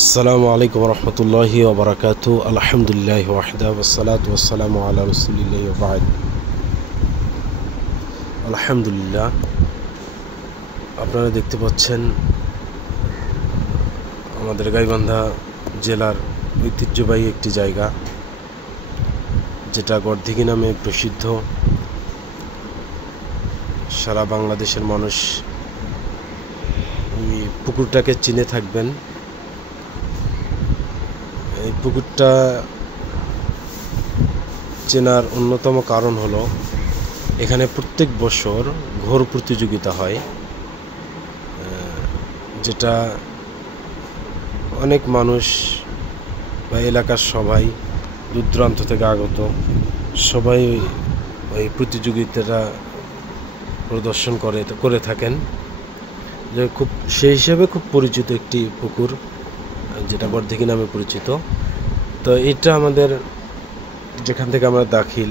আসসালামু আলাইকুম রহমতুল্লাহি ওয়া বারাকাতুহু। আলহামদুলিল্লাহি ওয়াহদা ওয়াসসালাতু ওয়াসসালামু আলা রাসূলিল্লাহি ওয়া বা'দ। আলহামদুলিল্লাহ, আপনারা দেখতে পাচ্ছেন আমাদের গাইবান্ধা জেলার ঐতিহ্যবাহী একটি জায়গা, যেটা গড়দিঘি নামে প্রসিদ্ধ। সারা বাংলাদেশের মানুষ এই পুকুরটাকে চিনে থাকবেন। এই পুকুরটা চেনার অন্যতম কারণ হলো এখানে প্রত্যেক বছর ঘোর প্রতিযোগিতা হয়, যেটা অনেক মানুষ বা এলাকার সবাই দূর দূরান্ত থেকে আগত সবাই ওই প্রতিযোগিতাটা প্রদর্শন করে থাকেন। যে সেই হিসাবে খুব পরিচিত একটি পুকুর, যেটা গড়দিঘি নামে পরিচিত। তো এটা আমাদের যেখান থেকে আমরা দাখিল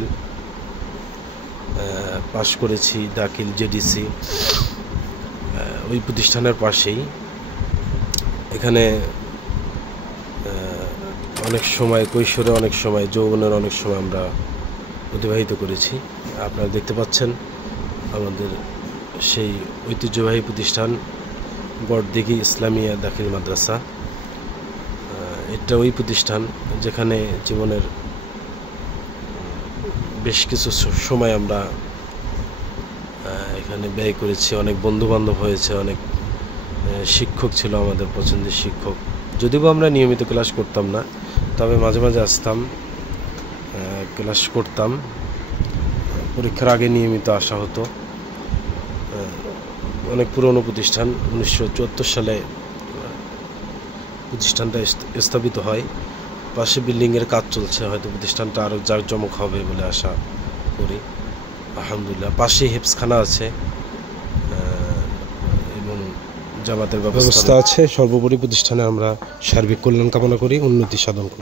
পাশ করেছি, দাখিল জেডিসি, ওই প্রতিষ্ঠানের পাশেই। এখানে অনেক সময় কৈশোরে, অনেক সময় যৌবনের, অনেক সময় আমরা অতিবাহিত করেছি। আপনারা দেখতে পাচ্ছেন আমাদের সেই ঐতিহ্যবাহী প্রতিষ্ঠান গড়দিঘি ইসলামিয়া দাখিল মাদ্রাসা। এটা ওই প্রতিষ্ঠান যেখানে জীবনের বেশ কিছু সময় আমরা এখানে ব্যয় করেছি। অনেক বন্ধু বান্ধব হয়েছে, অনেক শিক্ষক ছিল আমাদের পছন্দের শিক্ষক। যদিও আমরা নিয়মিত ক্লাস করতাম না, তবে মাঝে মাঝে আসতাম, ক্লাস করতাম। পরীক্ষার আগে নিয়মিত আসা হতো। অনেক পুরনো প্রতিষ্ঠান, 1974 সালে প্রতিষ্ঠানটা স্থাপিত হয়। পাশে বিল্ডিংয়ের কাজ চলছে, হয়তো প্রতিষ্ঠানটা আরও জাঁকজমক হবে বলে আশা করি। আলহামদুলিল্লাহ, পাশে হেফজখানা আছে এবং জামাতের ব্যবস্থা আছে। সর্বোপরি প্রতিষ্ঠানে আমরা সার্বিক কল্যাণ কামনা করি, উন্নতি সাধন করি।